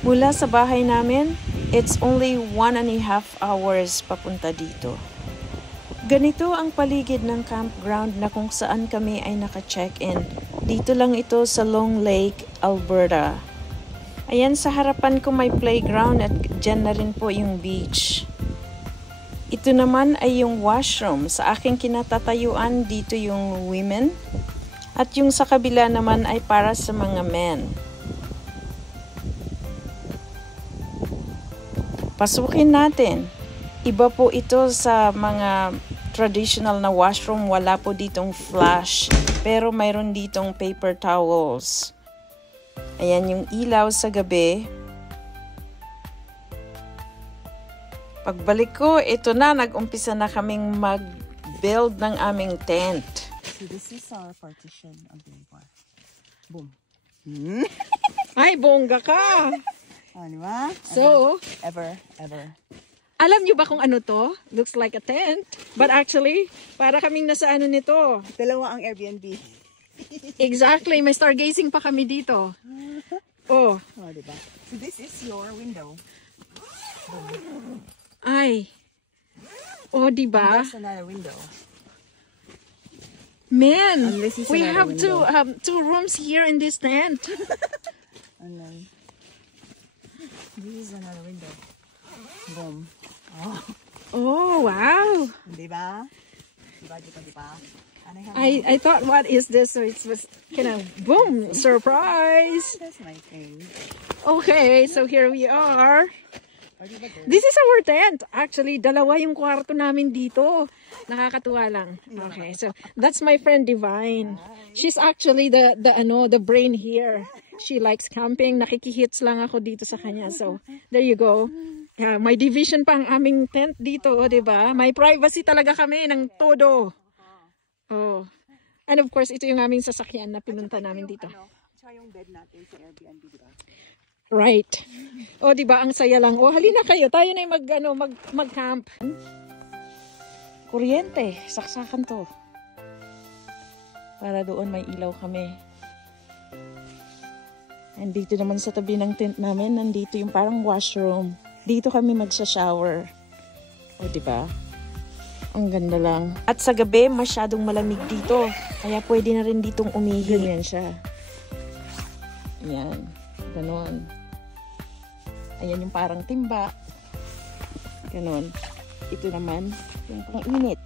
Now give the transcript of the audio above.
Mula sa bahay namin, it's only 1.5 hours papunta dito. Ganito ang paligid ng campground na kung saan kami ay naka-check-in. Dito lang ito sa Long Lake, Alberta. Ayan, sa harapan ko may playground at dyan na rin po yung beach. Ito naman ay yung washroom. Sa aking kinatatayuan, dito yung women. At yung sa kabila naman ay para sa mga men. Pasukin natin. Iba po ito sa mga traditional na washroom. Wala po ditong flush. Pero mayroon ditong paper towels. Ayan yung ilaw sa gabi. Pagbalik ko, ito na. Nag-umpisa na kaming mag-build ng aming tent. So this is our partition of the bar. Boom. Ay, bongga ka! Oh, di ba? So, Ever. alam nyo ba kung ano to? Looks like a tent. But actually, para kaming nasa ano nito. Dalawa ang Airbnb. Exactly, may stargazing pa kami dito. Oh. Oh, di ba? So this is your window. Ay. Oh, di ba? There's another window. Man, And this is we another have two rooms here in this tent. And then this is another window. Boom. Oh, Oh, wow. di ba? Di ba? I thought, what is this? So it was kind of boom, surprise. That's my thing. Okay, so here we are. This is our tent. Actually, dalawa yung kwarto namin dito. Nakakatuwa lang. Okay, so that's my friend Divine. She's actually the brain here. She likes camping. Nakikihits lang ako dito sa kanya. So, there you go. Yeah, may division pa ang aming tent dito, oh, 'di ba? May privacy talaga kami ng todo. Oh. And of course, ito yung aming sasakyan na pinunta namin dito. Tsaka yung bed natin sa Airbnb, di ba? Right. Oh, 'di ba? Ang saya lang. Oh, halina kayo. Tayo na yung mag-camp. Kuryente, saksakan 'to. Para doon may ilaw kami. And dito naman sa tabi ng tent namin, nandito yung parang washroom. Dito kami magsha-shower. O, diba? Ang ganda lang. At sa gabi, masyadong malamig dito. Kaya pwede na rin ditong umihi. Ganyan siya. Ayan. Ganon. Ayan yung parang timba. Ganon. Ito naman, yung pang-init.